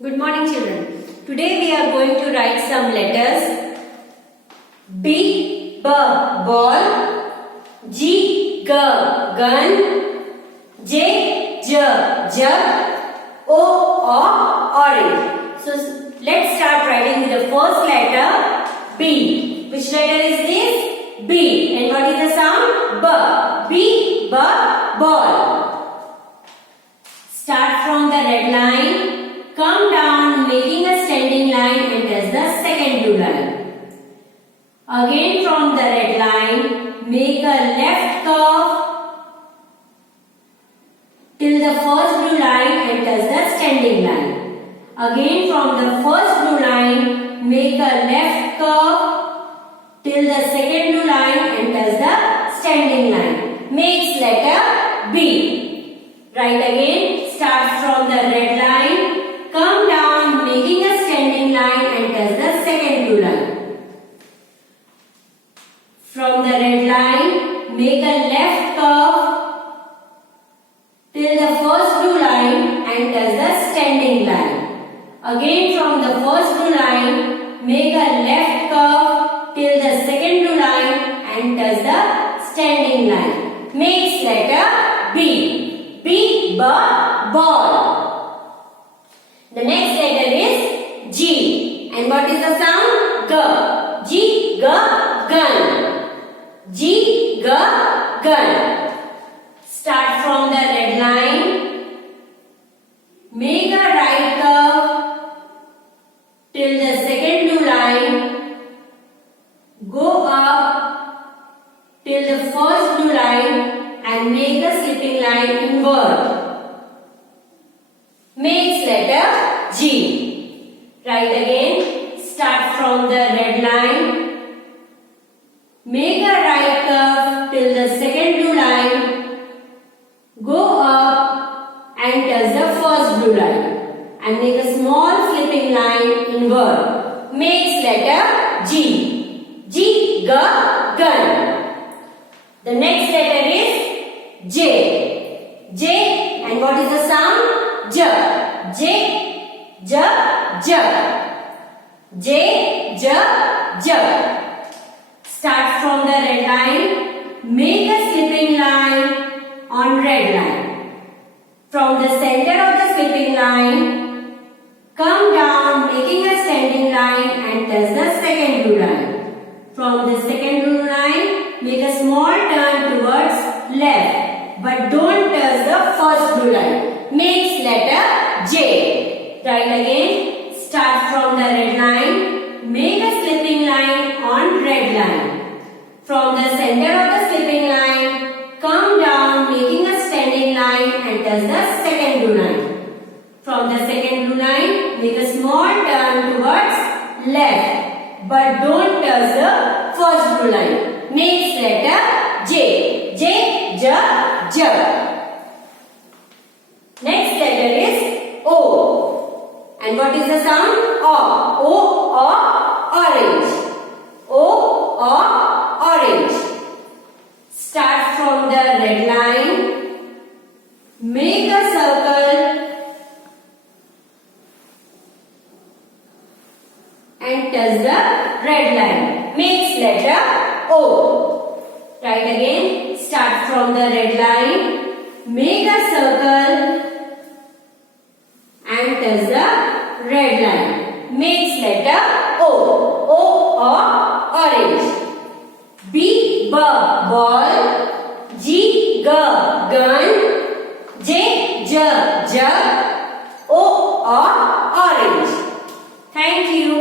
Good morning, children. Today we are going to write some letters. B, ball. G, gun. J, jug. O, orange. So let's start writing with the first letter B. Which letter is this? B. And what is the sound? B. B, ball. Start from the red line. Come down, making a standing line and touch the second blue line. Again from the red line, make a left curve till the first blue line and touch the standing line. Again from the first blue line, make a left curve till the second blue line and touch the standing line. Makes letter B. Write again, start from the red line. Come down, making a standing line and touch the second blue line. From the red line, make a left curve till the first blue line and touch the standing line. Again from the first blue line, make a left curve till the second blue line and touch the standing line. Makes letter B. B, ball. The next letter is G. And what is the sound? G. G, gun. G, gun. Start from the red line. Make a right curve till the second blue line. Go up till the first blue line and make a slipping line inward. Makes letter G. Write again. Start from the red line. Make a right curve till the second blue line. Go up and touch the first blue line. And make a small slipping line inward. Makes letter G. G, gun. The next letter is J. J. And what is the sound? J, jug. J, jug. Start from the red line. Make a slipping line on red line. From the center of the slipping line, come down, making a standing line and touch the second blue line. From the second blue line, make a small turn towards left, but don't touch the first blue line. Makes letter J. Write again. Start from the red line. Make a slipping line on red line. From the center of the slipping line, come down, making a standing line and touch the second blue line. From the second blue line, make a small turn towards left, but don't touch the first blue line. Makes letter J. J, jug. Next letter is O. And what is the sound? O, orange. O, orange. Start from the red line. Make a circle and touch the red line. Makes letter O. Write again. Start from the red line. Make a circle and touch the red line. Makes letter O. Orange. B, ball. G, gun. J, jug. O, orange. Thank you.